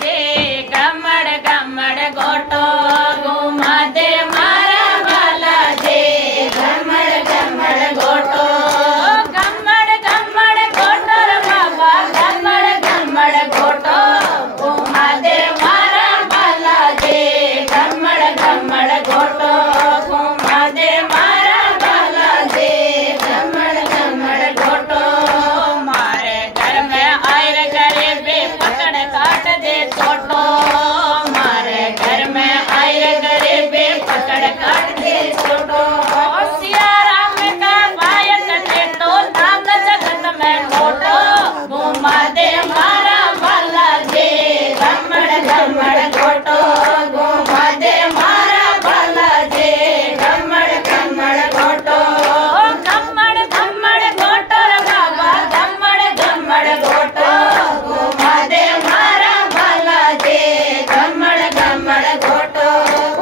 जे गमड़ गमड़ गोटो घुमा दे मारा बाला जे गमड़ गमड़ गोटो गमड़ गमड़ गोटो रे बाबा गमड़ गमड़ गोटो घुमा दे मारा बाला जे गमड़ गमड़ गोटो घुमा दे मारा बाला जे गमड़ गमड़ गोटो मारे घर में आयर करे बे पकड़ काट दे छोटो मारे घर में आयर करे बे पकड़ काट दे छोटो सियाराम का पाय कटे तो नाम जगत में खोटो घुमा दे मारा बाला जे गमड़ गमड़ गोटो घुमा दे मारा बाला जे गमड़ गमड़ गोटो गमड़ गमड़ गोटो रे बाबा गमड़ गमड़ गोटो घुमा दे मारा बाला जे गमड़ गमड़ गोटो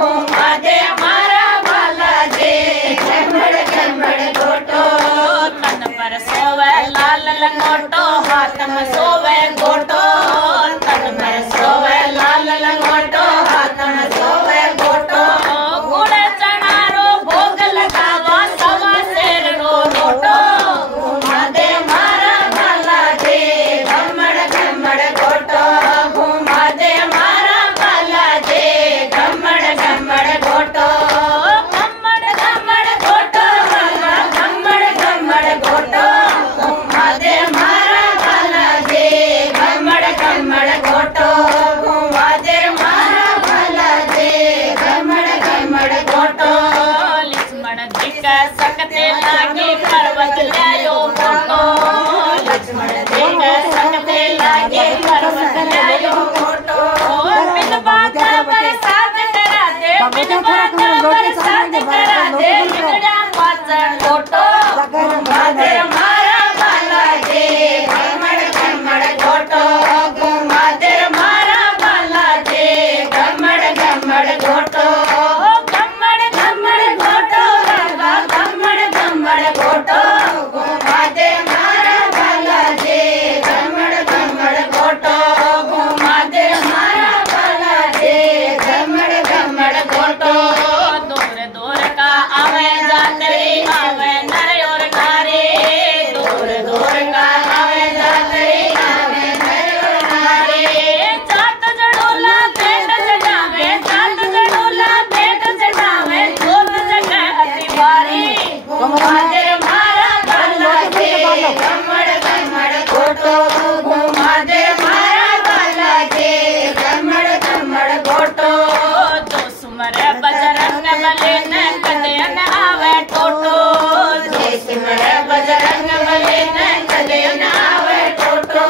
घुमा दे मारा बाला जे गमड़ गमड़ गोटो तन पर सोवे लाल लंगोटो हाथ में सोवे गोटो तन पर सोवे लाल लंगोटो हाथ में सोवे गोटो गुड़ चना रो भोग लगावा सवा शेर रो रोटो घुमा दे मारा बाला जे गमड़ गमड़ गोटो घुमा दे मारा बाला जे गमड़ गमड़ गोटो गमड़ गमड़ गोटो बाबा गमड़ गमड़ गोटो घुमा दे मारा बाला जे गमड़ गमड़ गोटो घुमा दे मारा बाला जे गमड़ गमड़ गोटो लक्ष्मण जी का सकते लागे पर्वत लायो मोटो लक्ष्मण जी का सकते लागे पर्वत लायो मोटो बिन बात बरसात करा दे बिन बात बरसात करा दे बिगड़ा पाचन गोटो घुमा दे मारा बाला जे गमड़ गमड़ गोटो घुमा दे मारा बाला जे गमड़ गमड़ गोटो गमड़ गमड़ गोटो बाबा गमड़ गमड़ गोटो घुमा दे मारा बाला जे गमड़ गमड़ गोटो घुमा दे मारा बाला जे गमड़ गमड़ गोटो दूर दूर का आवे जातरे आवे नर और नारी दूर दूर का आवे जातरे आवे नर और नारी जात जड़ोला भेंट चढ़ावे जात जड़ोला भेंट चढ़ावे जोत जगह अति भारी घुमा दे मारा बाला जे गमड़ गमड़ गोटो घुमा दे मारा बाला जे गमड़ गमड़ गोटो जो सुमर बजरंग बले न कदे न आवे टोटो जय सिमर बजरंग बले न कदे न आवे टोटो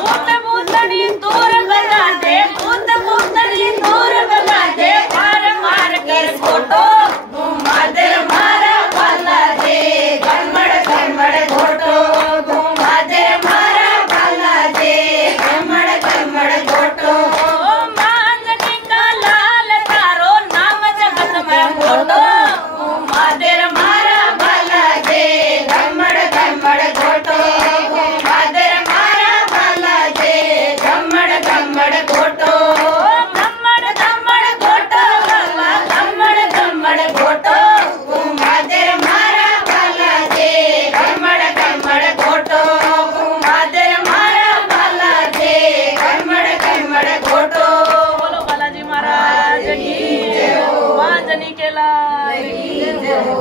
भूत भूतनी दूर भगा दे भूत भूतनी दूर भगा दे मार मार कर फोटो घुमा दे मारा बाला जे गमड़ गमड़ गोटो घुमा दे मारा बाला जे गमड़ गमड़ गोटो मांजनी का लाल तारो नाम जगत में फोटो घुमा दे मारा बाला जे गमड़ गमड़ गोटो घुमा दे मारा बाला जे गमड़ गमड़ गोटो गमड़ गमड़ गोटो बाबा गमड़ गमड़ गोटो घुमा दे मारा बाला जे गमड़ गमड़ गोटो घुमा दे मारा बाला जे गमड़ गमड़ गोटो बोलो बालाजी महाराज की जय हो मांजनी के लाल की जय हो।